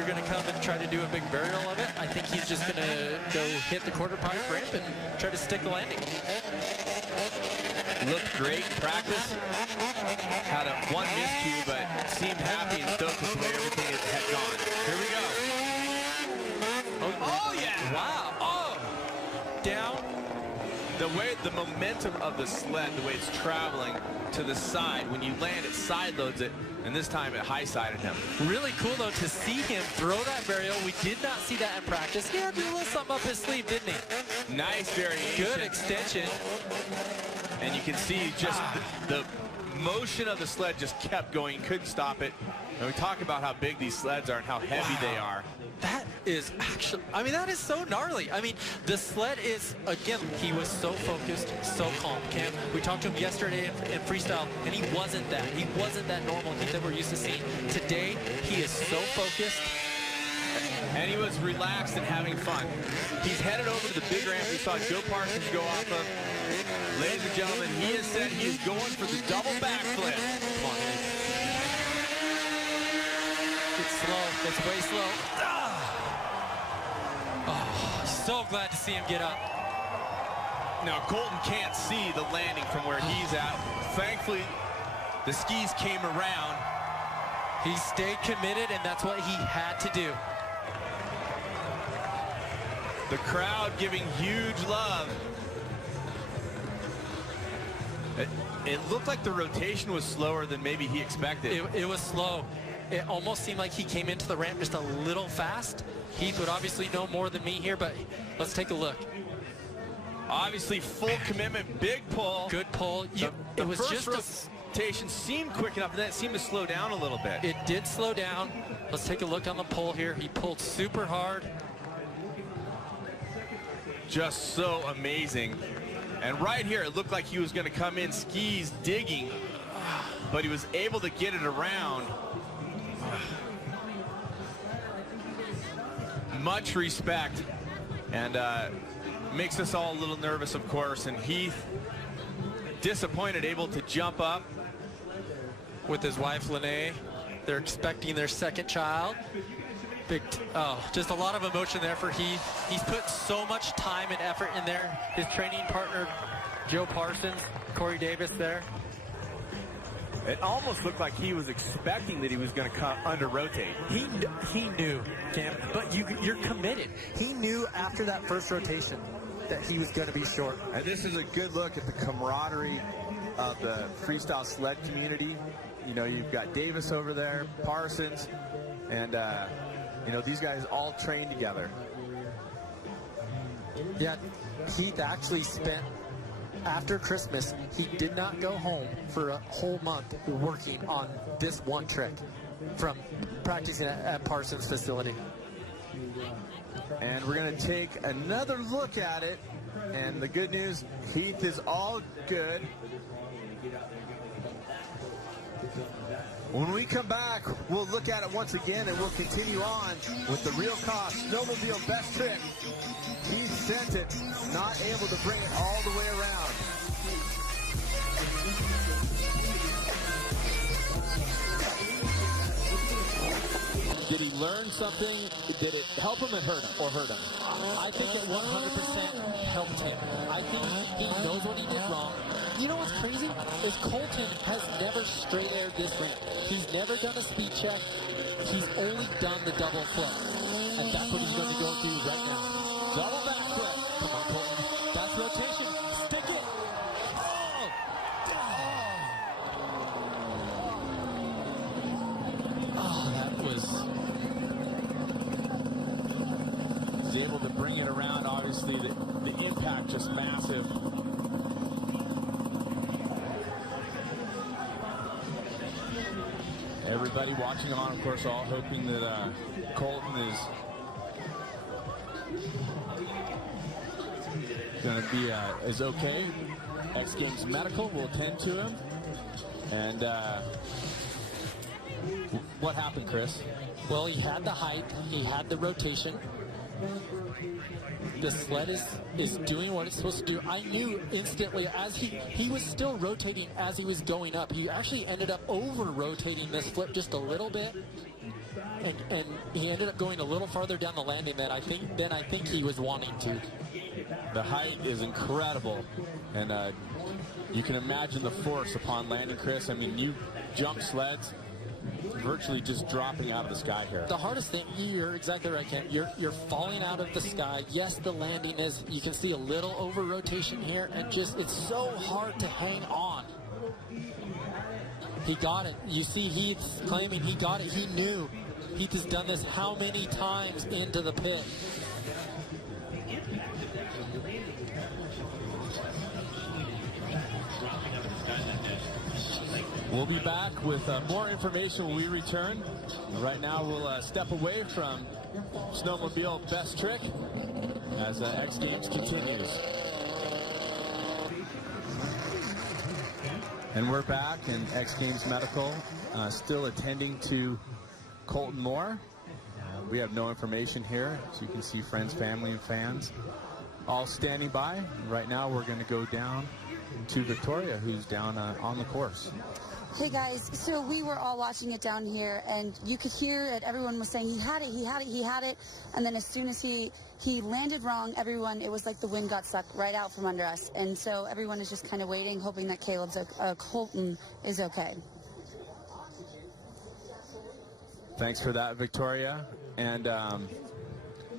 you're going to come and try to do a big burial of it. I think he's just going to go hit the quarter pipe ramp and try to stick the landing. Looked great in practice. Had a one miscue, but seemed happy and stoked with the way everything had gone. Here we go. Oh yeah! Wow! Oh! Down. The momentum of the sled, the way it's traveling to the side, when you land, it side loads it, and this time it high sided him. Really cool though to see him throw that burial. We did not see that in practice. He had to do a little something up his sleeve, didn't he? Nice variation. Good extension. And you can see just the motion of the sled just kept going. Couldn't stop it. And we talk about how big these sleds are and how heavy they are. That is actually, I mean, that is so gnarly. I mean, the sled is, again, he was so focused, so calm. Cam, we talked to him yesterday in freestyle, and he wasn't that. He wasn't that normal Heath that we're used to seeing. Today, he is so focused. And he was relaxed and having fun. He's headed over to the big ramp we saw Joe Parsons go off of. Ladies and gentlemen, he has said he is going for the double backflip. Come on, man. It's slow. It's way slow. Oh, so glad to see him get up. Now, Colton can't see the landing from where he's at. Thankfully, the skis came around. He stayed committed, and that's what he had to do. The crowd giving huge love. It looked like the rotation was slower than maybe he expected. It was slow. It almost seemed like he came into the ramp just a little fast. Heath would obviously know more than me here, but let's take a look. Obviously, full commitment, big pull. Good pull. It was just rotation seemed quick enough, and then it seemed to slow down a little bit. It did slow down. Let's take a look on the pull here. He pulled super hard. Just so amazing. And right here, it looked like he was going to come in skis digging, but he was able to get it around. Much respect, and makes us all a little nervous, of course. And Heath, disappointed, able to jump up with his wife, Lene. They're expecting their second child. Just a lot of emotion there for Heath. He's put so much time and effort in there. His training partner, Joe Parsons, Corey Davis there. It almost looked like he was expecting that he was going to come under rotate. He knew, Cam, but you're committed. He knew after that first rotation that he was going to be short. And this is a good look at the camaraderie of the freestyle sled community. You know, you've got Davis over there, Parsons, and you know, these guys all train together. Yeah, Heath actually spent, after Christmas, he did not go home for a whole month working on this one trick from practicing at Parsons' facility. And we're going to take another look at it. And the good news, Heath is all good. When we come back, we'll look at it once again, and we'll continue on with the real cost snowmobile best trick. Heath sent it, not able to bring it all the way around. Did he learn something? Did it help him or hurt him? I think it 100% helped him. I think he knows what he did wrong. You know what's crazy? Is Colton has never straight aired this ramp. He's never done a speed check. He's only done the double flip. And that's what he's going to go through right now. Double back flip. Come on, Colton. That's rotation. Stick it. That was... He's able to bring it around. Obviously, the impact just massive. Everybody watching on, of course, all hoping that Colton is going to be is okay. X Games Medical will attend to him. And what happened, Chris? Well, he had the height, he had the rotation. The sled is doing what it's supposed to do. I knew instantly as he was still rotating as he was going up. He actually ended up over-rotating this flip just a little bit. and he ended up going a little farther down the landing than I think he was wanting to. The height is incredible, and you can imagine the force upon landing, Chris. I mean, you jump sleds virtually just dropping out of the sky here. The hardest thing, you're exactly right, Cam. You're falling out of the sky. Yes, the landing is, you can see a little over rotation here, and just, it's so hard to hang on. He got it. You see Heath's claiming he got it. He knew. Heath has done this how many times into the pit? We'll be back with more information when we return. Right now, we'll step away from Snowmobile Best Trick as X Games continues. And we're back, and X Games Medical still attending to Colton Moore. We have no information here, so you can see friends, family, and fans all standing by. Right now, we're going to go down to Victoria, who's down on the course. Hey guys, so we were all watching it down here, and you could hear it. Everyone was saying he had it, he had it, he had it. And then as soon as he landed wrong, everyone, it was like the wind got sucked right out from under us. And so everyone is just kind of waiting, hoping that Colton is okay. Thanks for that, Victoria. And,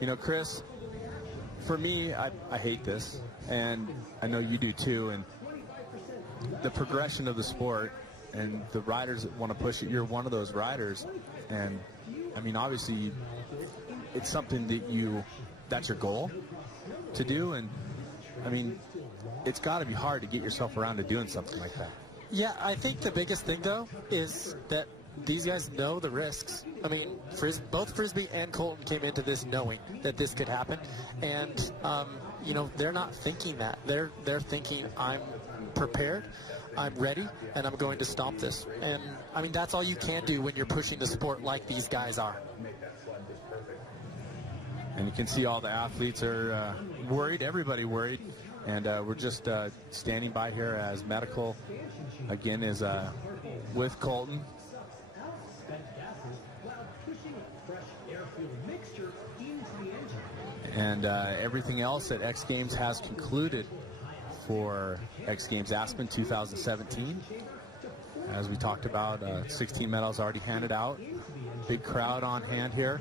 you know, Chris, for me, I hate this, and I know you do too. And the progression of the sport and the riders that want to push it, you're one of those riders. And, I mean, obviously, it's something that that's your goal to do. And, I mean, it's got to be hard to get yourself around to doing something like that. Yeah, I think the biggest thing, though, is that these guys know the risks. I mean, both Frisbee and Colton came into this knowing that this could happen. And, you know, they're not thinking that. They're thinking, I'm prepared, I'm ready, and I'm going to stomp this. And, I mean, that's all you can do when you're pushing the sport like these guys are. And you can see all the athletes are worried, everybody worried. And we're just standing by here as medical, again, is with Colton. And everything else at X Games has concluded for X Games Aspen 2017. As we talked about, 16 medals already handed out. Big crowd on hand here.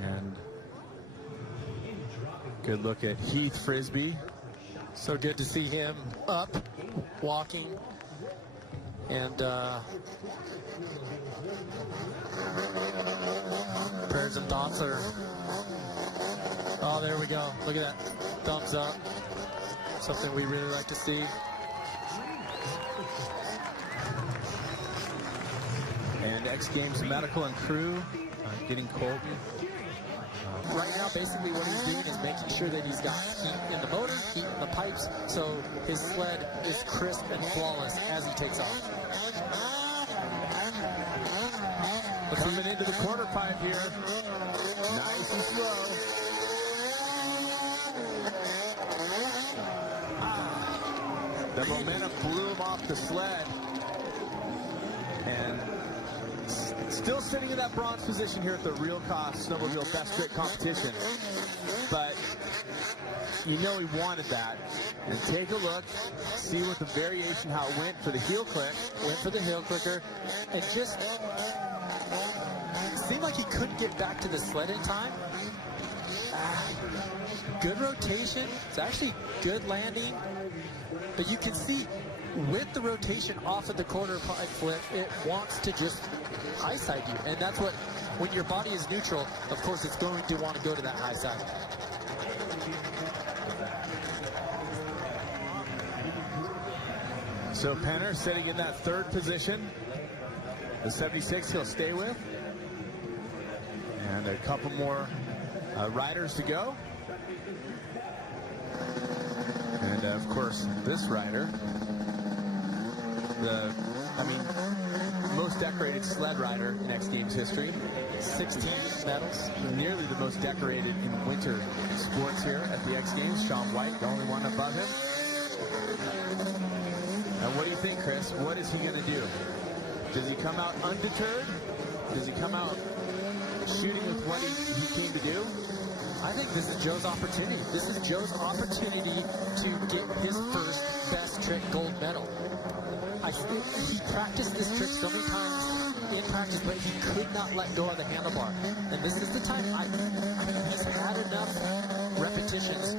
And good look at Heath Frisbee. So good to see him up, walking, and prayers and thoughts are, oh, there we go. Look at that, thumbs up. Something we really like to see. And X Games Medical and crew getting Colton. Right now, basically what he's doing is making sure that he's got heat in the motor, heat in the pipes, so his sled is crisp and flawless as he takes off. Coming into the quarter pipe here. Nice and slow. The momentum blew him off the sled. And still sitting in that bronze position here at the Real Cost Snowmobile Best Trick competition. But you know he wanted that. And take a look, see what the variation, how it went for the heel click. Went for the heel clicker, and just seemed like he couldn't get back to the sled in time. Good rotation. It's actually good landing. But you can see with the rotation off of the quarter pipe flip, it wants to just high side you. And that's what, when your body is neutral, of course it's going to want to go to that high side. So Penner sitting in that third position. The 76 he'll stay with. And a couple more riders to go. And of course, this rider, the most decorated sled rider in X Games history. 16 medals. Nearly the most decorated in winter sports here at the X Games. Sean White, the only one above him. And what do you think, Chris? What is he going to do? Does he come out undeterred? Does he come out shooting with what he came to do? I think this is Joe's opportunity. This is Joe's opportunity to get his first best trick gold medal. He practiced this trick so many times in practice, but he could not let go of the handlebar. And this is the time. He's had enough repetitions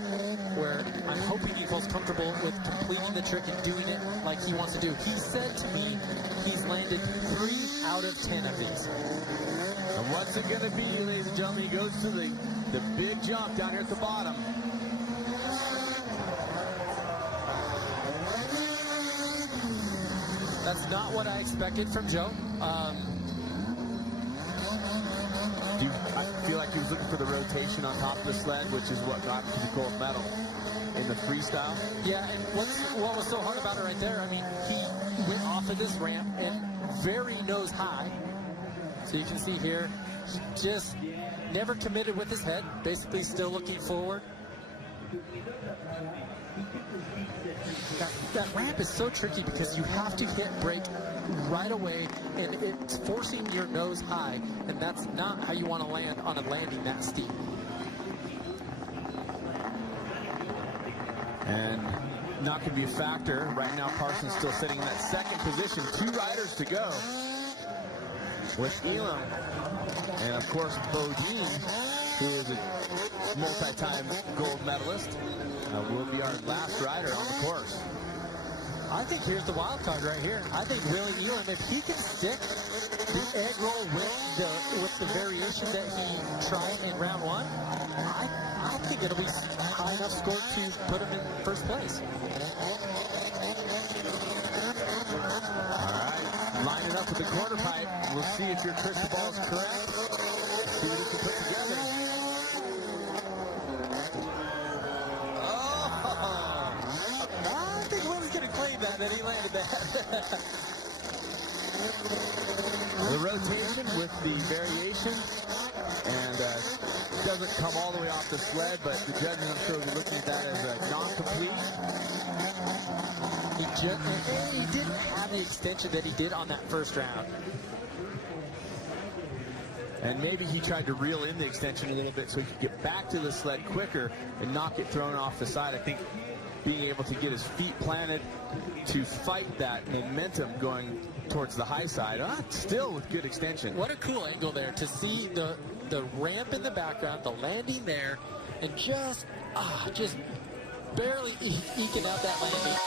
where I'm hoping he feels comfortable with completing the trick and doing it like he wants to do. He said to me he's landed 3 out of 10 of these. And what's it going to be, ladies and gentlemen? He goes to the big jump down here at the bottom. That's not what I expected from Joe. I feel like he was looking for the rotation on top of the sled, which is what got him to the gold medal in the freestyle. Yeah, and what was so hard about it right there, I mean, he went off of this ramp and very nose high. So you can see here, he just never committed with his head, basically still looking forward. That ramp is so tricky because you have to hit brake right away, and it's forcing your nose high, and that's not how you want to land on a landing that steep. And not going to be a factor. Right now, Parsons still sitting in that second position. 2 riders to go with Elam. And, of course, Bodine, who is a multi-time gold medalist, will be our last rider on the course. I think here's the wild card right here. I think Willie Elam, if he can stick the egg roll with the variation that he tried in round 1, I think it'll be high enough score to put him in first place. All right, line it up with the quarter pipe. We'll see if your crystal ball is correct. See what he can put together. I think Willie's going to claim that he landed that. The rotation with the variation, and doesn't come all the way off the sled, but the judges, I'm sure, will be looking at that as a non-complete. He didn't have the extension that he did on that first round. And maybe he tried to reel in the extension a little bit so he could get back to the sled quicker and not get thrown off the side. I think being able to get his feet planted to fight that momentum going towards the high side, still with good extension. What a cool angle there to see the ramp in the background, the landing there, and just barely eking out that landing.